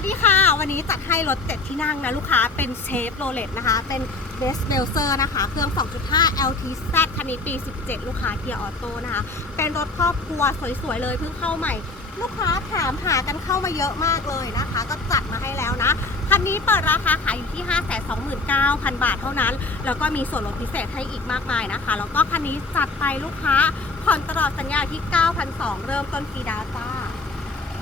วัสดีค่ะ วันนี้จัดให้รถเจ็ดที่นั่งนะลูกค้าเป็นเชฟโรเลตนะคะ เป็นเบสเบลเซอร์นะคะ เครื่อง 2.5 LTZ คันนี้ปี 17 ลูกค้าเกียร์ออโต้นะคะ เป็นรถครอบครัวสวยๆเลยเพิ่งเข้าใหม่ ลูกค้าถามหากันเข้ามาเยอะมากเลยนะคะ ก็จัดมาให้แล้วนะ คันนี้เปิดราคาขายอยู่ที่ 529,000 บาทเท่านั้น แล้วก็มีส่วนลดพิเศษให้อีกมากมายนะคะ แล้วก็คันนี้จัดไปลูกค้าผ่อนตลอดสัญญาที่ 9,200 เริ่มต้นฟรีดาวจ้า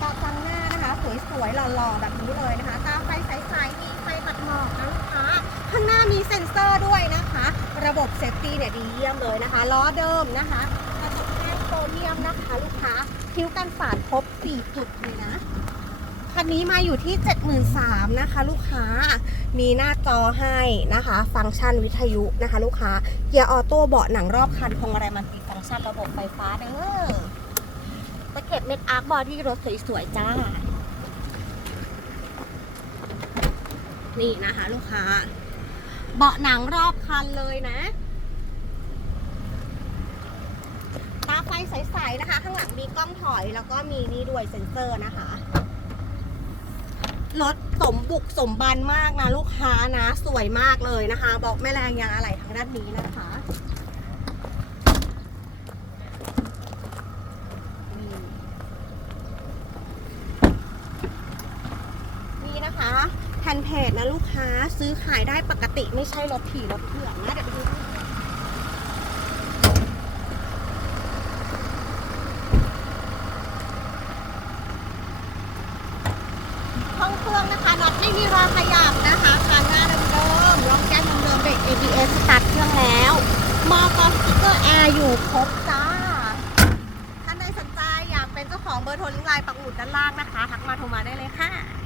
ตาจังหน้านะคะ สวยๆหล่อๆแบบนี้เลยนะคะ ตาไฟใสๆมีไฟตัดหมอกนะลูกค้าข้างหน้ามีเซ็นเซอร์ด้วยนะคะ ระบบเซฟตี้เนี่ยดีเยี่ยมเลยนะคะล้อเดิมนะคะกระจกแก้วโครเมียมนะคะลูกค้าคิ้วกันฝาดครบ4จุดเลยนะคันนี้มาอยู่ที่ 73,000นะคะ ลูกค้า มีหน้าจอให้นะคะ ฟังก์ชันวิทยุนะคะ ลูกค้า เกียร์ออโต้เบาะหนังรอบคันพวงมาลัยมันติดฟังก์ชันระบบไฟฟ้าเด้อ ตะเข็บเม็ดอาร์คบอดี้รถสวยๆจ้า นี่นะคะ ลูกค้า เบาะหนังรอบคันเลยนะ ตาไฟใสๆนะคะ ข้างหลังมีกล้องถอยแล้วก็มีนี่ด้วยเซ็นเซอร์นะคะ รถสมบุกสมบันมากนะ ลูกค้านะ สวยมากเลยนะคะ บอกแม่แรงยางอะไรทางด้านนี้นะคะ นี่นะคะแผ่ นเพจนะลูกค้าซื้อขายได้ปกติไม่ใช่รถผีรถเถื่อนนะเดี๋ยวไปดูห้องเครื่องนะคะน็อตไม่มีรอยขยับนะคะคานหน้าเดิมๆล็อกแก้มเดิมๆเบรก ABS สตาร์ทเครื่องแล้วมอกอสติ๊กเกอร์แอร์อยู่ครบจ้าท่านใดสนใจอยากเป็นเจ้าของเบอร์โทรลิงก์ไลน์ปักหมุดด้านล่างนะคะทักมาโทรมาได้เลยค่ะ